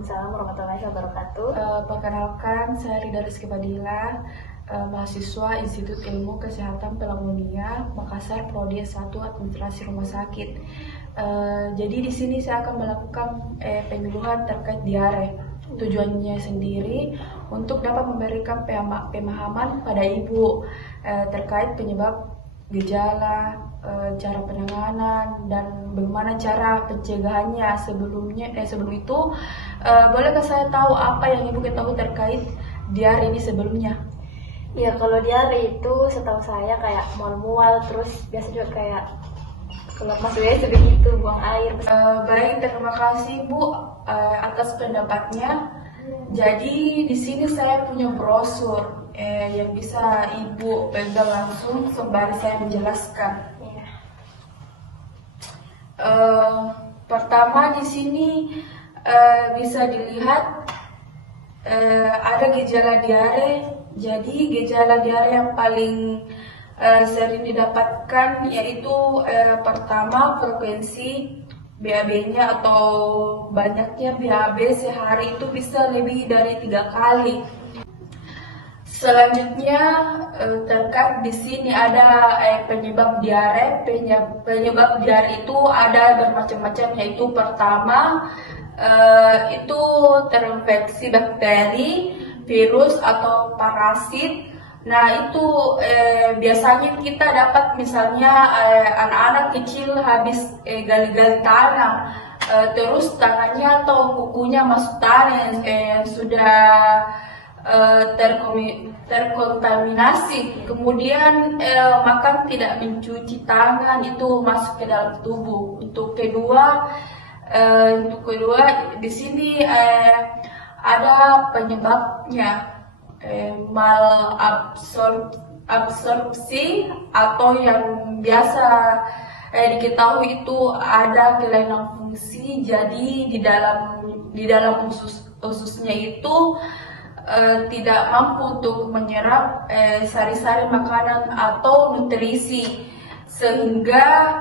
Waalaikumsalam warahmatullahi wabarakatuh. Perkenalkan, saya Rida Rizky Fadila, mahasiswa Institut Ilmu Kesehatan Pneumonia, Makassar, Prodi S1 Administrasi Rumah Sakit. Jadi di sini saya akan melakukan penyuluhan terkait diare. Tujuannya sendiri untuk dapat memberikan pemahaman pada ibu terkait penyebab gejala, cara penanganan, dan bagaimana cara pencegahannya. Sebelum itu, bolehkah saya tahu apa yang ibu ketahui terkait diare ini sebelumnya? Ya, kalau diare itu setahu saya kayak mual-mual, terus biasa juga kayak keluar masuk WC begitu, buang air. Baik, terima kasih Bu atas pendapatnya. Jadi di sini saya punya brosur yang bisa Ibu pegang langsung sembari saya menjelaskan. Ya. Pertama di sini bisa dilihat ada gejala diare. Jadi gejala diare yang paling sering didapatkan yaitu pertama frekuensi BAB-nya atau banyaknya BAB sehari itu bisa lebih dari 3 kali. Selanjutnya terkait di sini ada penyebab diare. Penyebab diare itu ada bermacam-macam, yaitu pertama itu terinfeksi bakteri, virus atau parasit. Nah itu biasanya kita dapat misalnya anak-anak kecil habis gali-gali tanah, terus tangannya atau kukunya masuk tanah yang sudah terkontaminasi, kemudian makan tidak mencuci tangan, itu masuk ke dalam tubuh. Untuk kedua di sini ada penyebabnya malabsorpsi atau yang biasa diketahui itu ada kelainan fungsi. Jadi di dalam ususnya itu tidak mampu untuk menyerap sari-sari makanan atau nutrisi, sehingga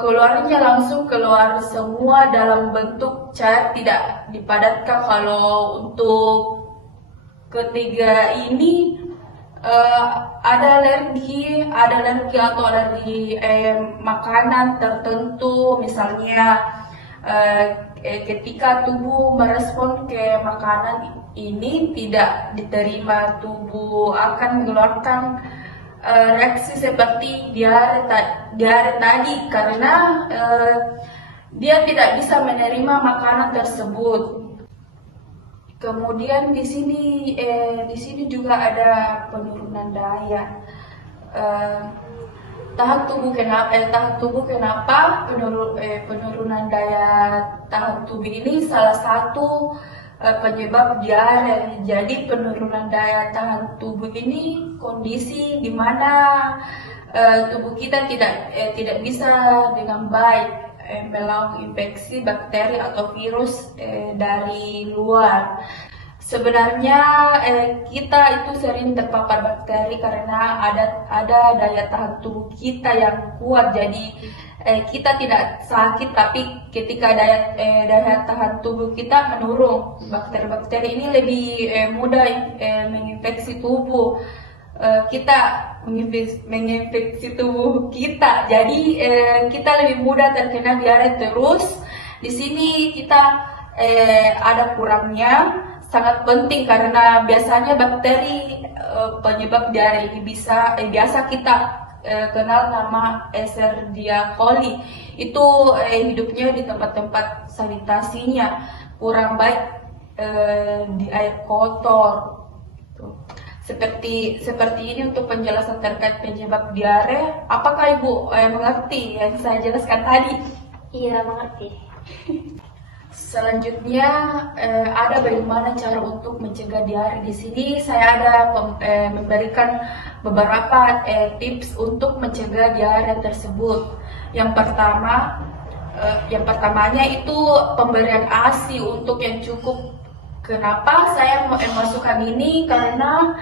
keluarnya langsung keluar semua dalam bentuk cair, tidak dipadatkan. Kalau untuk ketiga ini ada alergi atau alergi makanan tertentu, misalnya ketika tubuh merespon ke makanan ini tidak diterima, tubuh akan mengeluarkan reaksi seperti diare tadi karena dia tidak bisa menerima makanan tersebut. Kemudian di sini juga ada penurunan daya tahan tubuh. Kenapa penurunan daya tahan tubuh ini salah satu penyebab diare. Jadi penurunan daya tahan tubuh ini kondisi di mana tubuh kita tidak bisa dengan baik melawan infeksi bakteri atau virus dari luar. Sebenarnya kita itu sering terpapar bakteri karena ada daya tahan tubuh kita yang kuat. Jadi kita tidak sakit, tapi ketika daya tahan tubuh kita menurun, bakteri-bakteri ini lebih mudah menginfeksi tubuh kita, menginfeksi tubuh kita. Jadi kita lebih mudah terkena diare terus. Di sini kita ada kurangnya, sangat penting karena biasanya bakteri penyebab diare ini biasa kita kenal nama Escherichia coli. Itu hidupnya di tempat-tempat sanitasinya kurang baik, di air kotor. Seperti ini untuk penjelasan terkait penyebab diare. Apakah Ibu mengerti yang saya jelaskan tadi? Iya, mengerti. Selanjutnya ada bagaimana cara untuk mencegah diare. Di sini saya ada memberikan beberapa tips untuk mencegah diare tersebut. Yang pertamanya itu pemberian ASI untuk yang cukup. Kenapa saya masukkan ini? Karena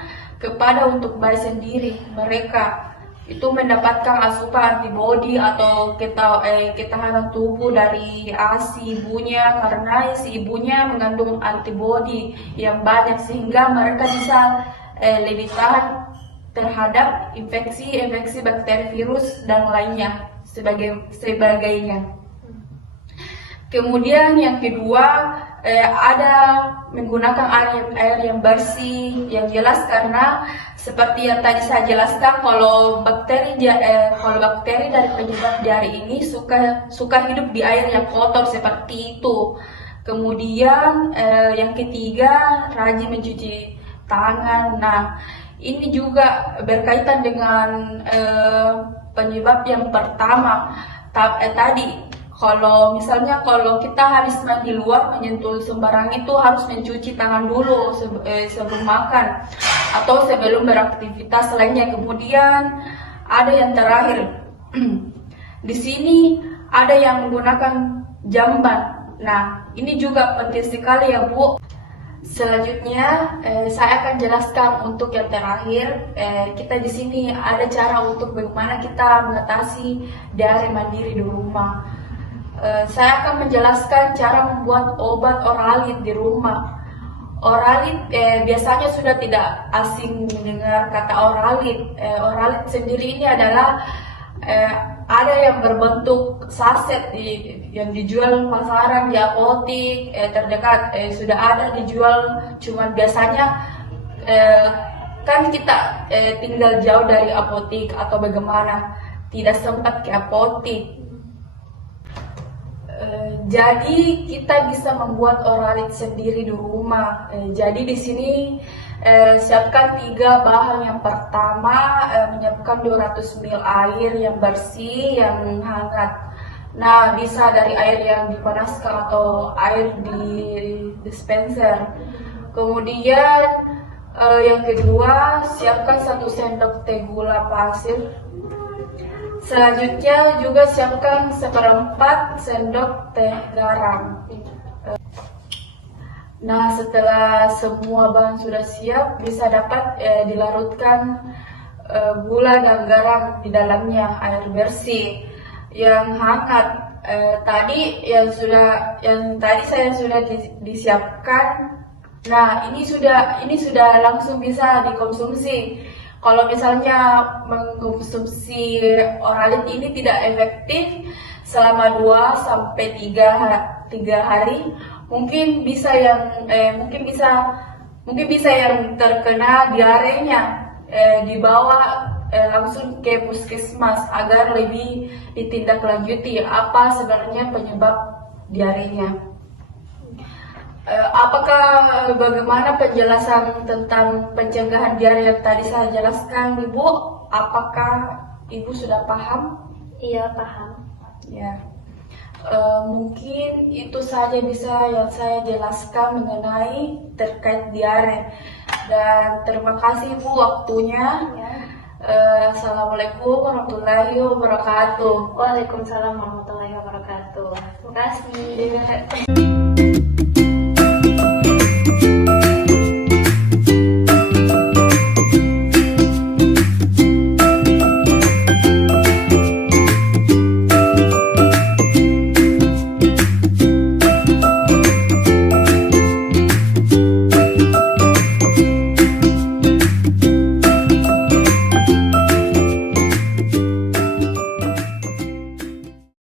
untuk bayi sendiri, mereka itu mendapatkan asupan antibodi atau ketahanan tubuh dari ASI ibunya, karena si ibunya mengandung antibodi yang banyak sehingga mereka bisa lebih tahan terhadap infeksi bakteri, virus dan lainnya sebagainya. Kemudian yang kedua, ada menggunakan air yang bersih, yang jelas, karena seperti yang tadi saya jelaskan, kalau bakteri dari penyebab diare ini suka hidup di air yang kotor seperti itu. Kemudian yang ketiga, rajin mencuci tangan. Nah, ini juga berkaitan dengan penyebab yang pertama tadi. Kalau misalnya kita habis mandi luar, menyentuh sembarang itu harus mencuci tangan dulu sebelum makan atau sebelum beraktivitas lainnya. Kemudian ada yang terakhir, di sini ada yang menggunakan jamban. Nah, ini juga penting sekali ya Bu. Selanjutnya saya akan jelaskan untuk yang terakhir. Kita di sini ada cara untuk bagaimana kita mengatasi diare mandiri di rumah. Saya akan menjelaskan cara membuat obat oralit di rumah. Oralit biasanya sudah tidak asing mendengar kata oralit. Oralit sendiri ini adalah ada yang berbentuk saset yang dijual pasaran di apotik terdekat, sudah ada dijual. Cuman biasanya kan kita tinggal jauh dari apotik atau bagaimana, tidak sempat ke apotik. Jadi kita bisa membuat oralit sendiri di rumah. Jadi di sini siapkan 3 bahan. Yang pertama, menyiapkan 200 ml air yang bersih, yang hangat. Nah, bisa dari air yang dipanaskan atau air di dispenser. Kemudian yang kedua, siapkan 1 sendok teh gula pasir. Selanjutnya juga siapkan 1/4 sendok teh garam. Nah, setelah semua bahan sudah siap, bisa dapat dilarutkan gula dan garam di dalamnya, air bersih yang hangat. Tadi saya sudah disiapkan. Nah, ini sudah langsung bisa dikonsumsi. Kalau misalnya mengkonsumsi oralit ini tidak efektif selama 2-3 hari, mungkin bisa yang terkena diarenya dibawa langsung ke puskesmas agar lebih ditindaklanjuti apa sebenarnya penyebab diarenya. Apakah bagaimana penjelasan tentang pencegahan diare yang tadi saya jelaskan, Ibu? Apakah Ibu sudah paham? Iya, paham. Ya. Mungkin itu saja bisa yang saya jelaskan mengenai terkait diare. Dan terima kasih Bu waktunya. Ya. Assalamualaikum warahmatullahi wabarakatuh. Waalaikumsalam warahmatullahi wabarakatuh. Terima kasih.